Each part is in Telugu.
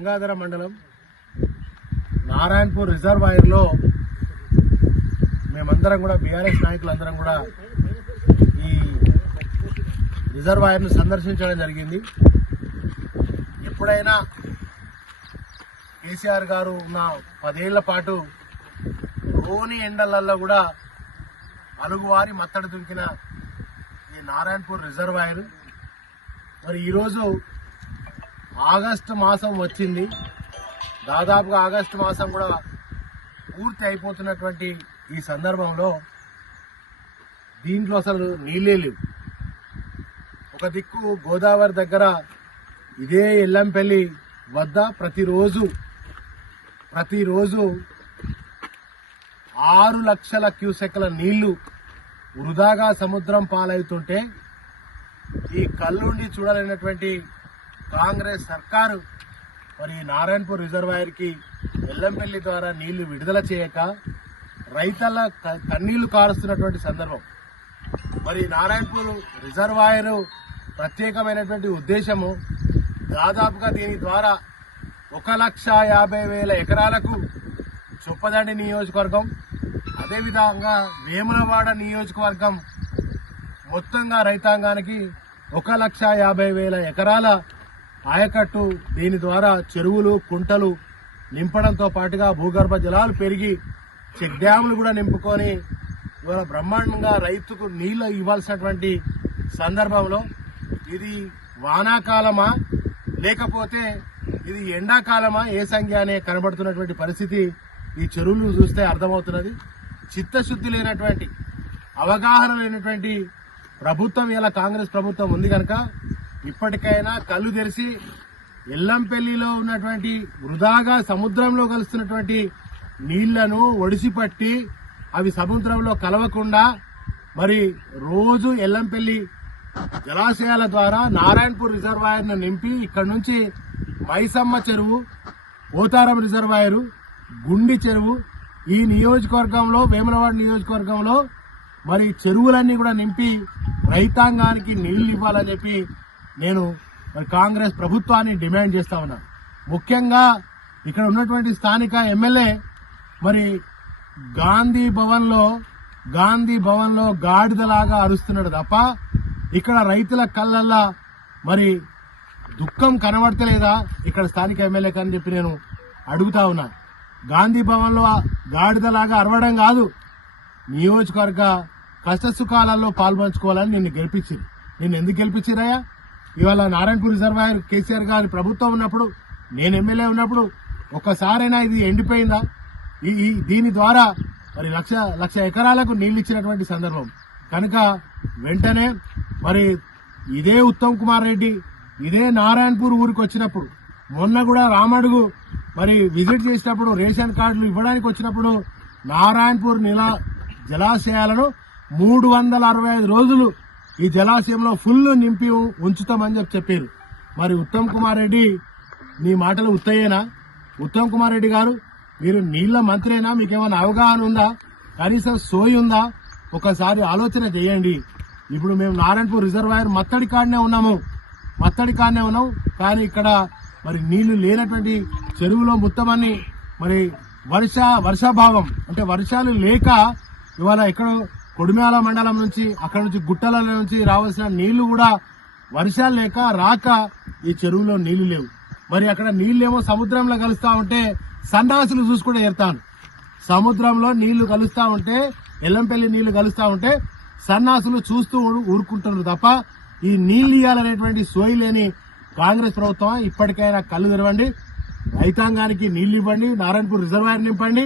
గంగాధర మండలం నారాయణపూర్ రిజర్వాయర్లో మేమందరం కూడా బీఆర్ఎస్ నాయకులందరం కూడా ఈ రిజర్వాయర్ను సందర్శించడం జరిగింది. ఎప్పుడైనా కేసీఆర్ గారు ఉన్న పదేళ్ళ పాటు రోని ఎండలల్లో కూడా అలుగువారి మత్తడి దుంకిన ఈ నారాయణపూర్ రిజర్వాయర్. మరి ఈరోజు ఆగస్టు మాసం వచ్చింది. దాదాపుగా ఆగస్టు మాసం కూడా పూర్తి అయిపోతున్నటువంటి ఈ సందర్భంలో దీంట్లో అసలు నీళ్ళే లేవు. ఒక దిక్కు గోదావరి దగ్గర ఇదే ఎల్లంపల్లి వద్ద ప్రతిరోజు ప్రతిరోజు ఆరు లక్షల క్యూసెక్ల నీళ్ళు వృధాగా సముద్రం పాలవుతుంటే ఈ కళ్ళుండి చూడలేనటువంటి కాంగ్రెస్ సర్కారు మరి నారాయణపూర్ రిజర్వాయర్కి ఎల్లంపల్లి ద్వారా నీళ్ళు విడుదల చేయక రైతుల క- కన్నీళ్ళు కారుస్తున్నటువంటి సందర్భం. మరి నారాయణపూర్ రిజర్వాయర్ ప్రత్యేకమైనటువంటి ఉద్దేశము దాదాపుగా దీని ద్వారా ఒక లక్ష యాభై వేల ఎకరాలకు చొప్పదండి నియోజకవర్గం. అదేవిధంగా వేములవాడ నియోజకవర్గం మొత్తంగా రైతాంగానికి ఒక లక్ష యాభై వేల ఎకరాల ఆయకట్టు దీని ద్వారా చెరువులు కుంటలు నింపడంతో పాటుగా భూగర్భ జలాలు పెరిగి చెక్ డ్యాములు కూడా నింపుకొని ఇవాళ బ్రహ్మాండంగా రైతుకు నీళ్ళు ఇవ్వాల్సినటువంటి సందర్భంలో ఇది వానాకాలమా? లేకపోతే ఇది ఎండాకాలమా? ఏ సంఖ్య అనే కనబడుతున్నటువంటి పరిస్థితి ఈ చెరువులు చూస్తే అర్థమవుతున్నది. చిత్తశుద్ధి లేనటువంటి అవగాహన లేనటువంటి ప్రభుత్వం ఇలా కాంగ్రెస్ ప్రభుత్వం ఉంది కనుక ఇప్పటికైనా కళ్ళు తెరిచి ఎల్లంపల్లిలో ఉన్నటువంటి వృధాగా సముద్రంలో కలుస్తున్నటువంటి నీళ్ళను ఒడిసిపట్టి అవి సముద్రంలో కలవకుండా మరి రోజు ఎల్లంపల్లి జలాశయాల ద్వారా నారాయణపూర్ రిజర్వాయర్ను నింపి ఇక్కడ నుంచి మైసమ్మ చెరువు పోతారం రిజర్వాయరు గుండి చెరువు ఈ నియోజకవర్గంలో వేములవాడ నియోజకవర్గంలో మరి చెరువులన్నీ కూడా నింపి రైతాంగానికి నీళ్ళు ఇవ్వాలని చెప్పి నేను మరి కాంగ్రెస్ ప్రభుత్వాన్ని డిమాండ్ చేస్తా ఉన్నాను ముఖ్యంగా ఇక్కడ ఉన్నటువంటి స్థానిక ఎమ్మెల్యే మరి గాంధీ భవన్లో గాంధీ భవన్లో గాడిదలాగా అరుస్తున్నాడు తప్ప ఇక్కడ రైతుల కళ్ళల్లా మరి దుఃఖం కనబడతలేదా? ఇక్కడ స్థానిక ఎమ్మెల్యే కని చెప్పి నేను అడుగుతా ఉన్నా. గాంధీ భవన్లో గాడిదలాగా అరవడం కాదు నియోజకవర్గ కష్టసుఖాలలో పాల్పంచుకోవాలని నిన్ను గెలిపించింది. నిన్ను ఎందుకు గెలిపించిరయ్యా ఇవాళ నారాయణపూర్ రిజర్వాయర్ కేసీఆర్ గారి ప్రభుత్వం ఉన్నప్పుడు నేను ఎమ్మెల్యే ఉన్నప్పుడు ఒక్కసారైనా ఇది ఎండిపోయిందా? ఈ దీని ద్వారా మరి లక్ష లక్ష ఎకరాలకు నీళ్ళు ఇచ్చినటువంటి సందర్భం. కనుక వెంటనే మరి ఇదే ఉత్తమ్ కుమార్ రెడ్డి ఇదే నారాయణపూర్ ఊరికి వచ్చినప్పుడు మొన్న కూడా రామడుగు మరి విజిట్ చేసినప్పుడు రేషన్ కార్డులు ఇవ్వడానికి వచ్చినప్పుడు నారాయణపూర్ నిలా జలాశయాలను మూడు వందల అరవై ఐదు రోజులు ఈ జలాశయంలో ఫుల్ నింపి ఉంచుతామని చెప్పి చెప్పారు. మరి ఉత్తమ్ కుమార్ రెడ్డి నీ మాటలు ఉత్తయ్యేనా ఉత్తమ్ కుమార్ రెడ్డి గారు మీరు నీళ్ళ మంత్రేనా? మీకేమైనా అవగాహన ఉందా? కనీసం సోయి ఉందా? ఒకసారి ఆలోచన చేయండి. ఇప్పుడు మేము నారాయణపూర్ రిజర్వాయర్ మత్తడి కాడనే ఉన్నాము. మత్తడి కాడనే ఉన్నాం. కానీ ఇక్కడ మరి నీళ్ళు లేనటువంటి చెరువులో మొత్తమని మరి వర్ష వర్షాభావం అంటే వర్షాలు లేక ఇవాళ ఎక్కడో కొడిమేళ మండలం నుంచి అక్కడ నుంచి గుట్టల నుంచి రావాల్సిన నీళ్ళు కూడా వర్షాలు లేక రాక ఈ చెరువులో నీళ్ళు లేవు. మరి అక్కడ నీళ్ళేమో సముద్రంలో కలుస్తా ఉంటే సండాసులు చూసుకుంటే ఎడతాను సముద్రంలో నీళ్ళు కలుస్తా ఉంటే ఎల్లంపల్లి నీళ్ళు కలుస్తా ఉంటే సన్నాసులు చూస్తూ ఊరుకుంటున్నారు తప్ప ఈ నీళ్ళు ఇవ్వాలనేటువంటి సోయి లేని కాంగ్రెస్ ప్రభుత్వం ఇప్పటికైనా కళ్ళు తెరవండి. రైతాంగానికి నీళ్ళు ఇవ్వండి. నారాయణపూర్ రిజర్వాయర్ నింపండి.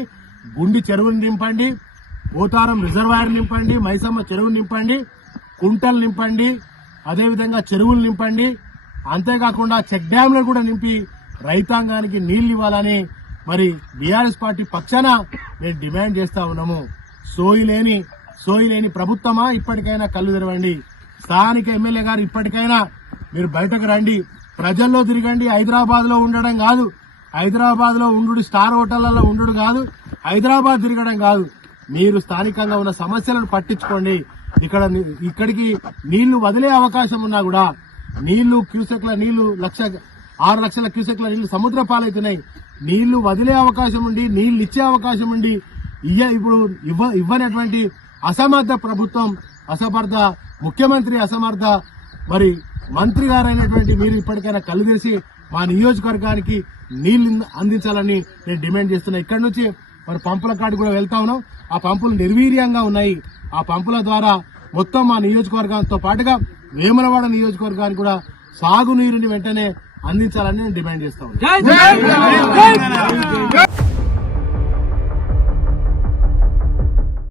గుండి చెరువుని నింపండి. పోతారం రిజర్వాయర్ నింపండి మైసమ్మ చెరువు నింపండి కుంటలు నింపండి అదేవిధంగా చెరువులు నింపండి అంతేకాకుండా చెక్ డ్యాంలను కూడా నింపి రైతాంగానికి నీళ్ళు ఇవ్వాలని మరి బీఆర్ఎస్ పార్టీ పక్షాన మేము డిమాండ్ చేస్తా ఉన్నాము. సోయి లేని సోయి లేని ప్రభుత్వమా? ఇప్పటికైనా కళ్ళు తెరవండి. స్థానిక ఎమ్మెల్యే గారు ఇప్పటికైనా మీరు బయటకు రండి. ప్రజల్లో తిరగండి. హైదరాబాద్లో ఉండడం కాదు. హైదరాబాద్లో ఉండు స్టార్ హోటళ్ళలో ఉండు కాదు. హైదరాబాద్ తిరగడం కాదు. మీరు స్థానికంగా ఉన్న సమస్యలను పట్టించుకోండి. ఇక్కడ ఇక్కడికి నీళ్ళు వదిలే అవకాశం ఉన్నా కూడా నీళ్ళు క్యూసెక్ల నీళ్ళు లక్ష ఆరు లక్షల క్యూసెక్ల నీళ్ళు సముద్ర పాలవుతున్నాయి నీళ్ళు వదిలే అవకాశం ఉండి నీళ్ళు ఇచ్చే అవకాశం ఉండి ఇయ్య ఇప్పుడు ఇవ్వ ఇవ్వనటువంటి అసమర్థ ప్రభుత్వం అసమర్థ ముఖ్యమంత్రి అసమర్థ మరి మంత్రి గారైనటువంటి మీరు ఇప్పటికైనా కళ్ళు మా నియోజకవర్గానికి నీళ్ళు అందించాలని నేను డిమాండ్ చేస్తున్నా. ఇక్కడి నుంచి మరి పంపుల కాడికి కూడా వెళ్తా ఉన్నాం. ఆ పంపులు నిర్వీర్యంగా ఉన్నాయి. ఆ పంపుల ద్వారా మొత్తం మా నియోజకవర్గంతో పాటుగా వేములవాడ నియోజకవర్గానికి కూడా సాగునీరుని వెంటనే అందించాలని నేను డిమాండ్ చేస్తా